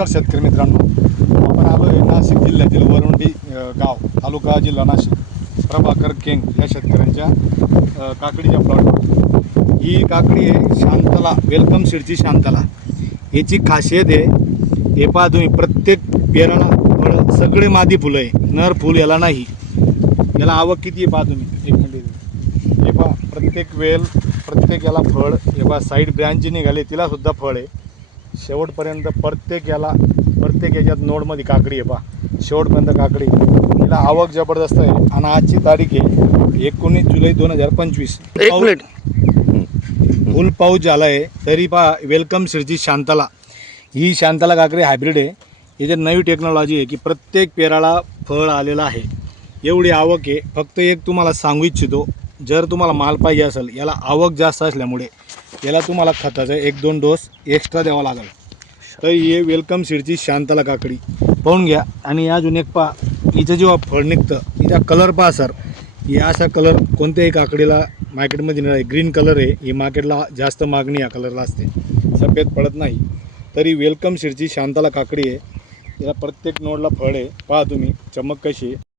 नमस्कार शेतकरी मित्रांनो, आपण आलो आहे नाशिक जिल्ह्यातील वरवंडी गाव, तालुका जिल्हा नाशिक, प्रभाकर केंग या शेतकऱ्यांच्या काकडीच्या प्लॉटवर। ही काकडी आहे शांतला, वेलकम सीडची शांतला। याची खासियत आहे, हे पहा तुम्ही, प्रत्येक पेराला फळ सगळे मादी फुलं आहे, नर फुल याला नाही। याला आवक किती आहे पहा तुम्ही, एक मिनिट। हे पहा प्रत्येक वेल, प्रत्येक याला फळ, हे पहा साईड ब्रँच निघाले तिला सुद्धा फळ आहे। शेवटपर्यंत प्रत्येक याच्यात नोडमध्ये काकडी आहे पहा, शेवटपर्यंत काकडी। तिला आवक जबरदस्त आहे आणि आजची तारीख आहे 19 जुलै 2025। एक मिनिट, फुल पाऊस झाला आहे तरी पहा वेलकम सीडची शांतला, ही शांतला काकडी हायब्रिड आहे। याच्यात नवी टेक्नॉलॉजी आहे की प्रत्येक पेराला फळ आलेलं आहे, एवढी आवक आहे। फक्त एक तुम्हाला सांगू इच्छितो, जर तुम्हाला माल पाहिजे असेल, याला आवक जास्त असल्यामुळे याला तुम्हाला खताचा 1-2 डोस एक्स्ट्रा द्यावा लागेल। तर हे वेलकम सीडची शांतला काकडी पाहून घ्या। आणि अजून एक पहा, हिचं जेव्हा फळ निघतं हिचा कलर पहा सर, ही असा कलर कोणत्याही काकडीला मार्केटमध्ये नाही, ग्रीन कलर आहे, ही मार्केटला जास्त मागणी या कलरला असते, सफेद पडत नाही। तरी वेलकम सीडची शांतला काकडी आहे, याला प्रत्येक नोडला फळ आहे, पहा तुम्ही चमक कशी आहे।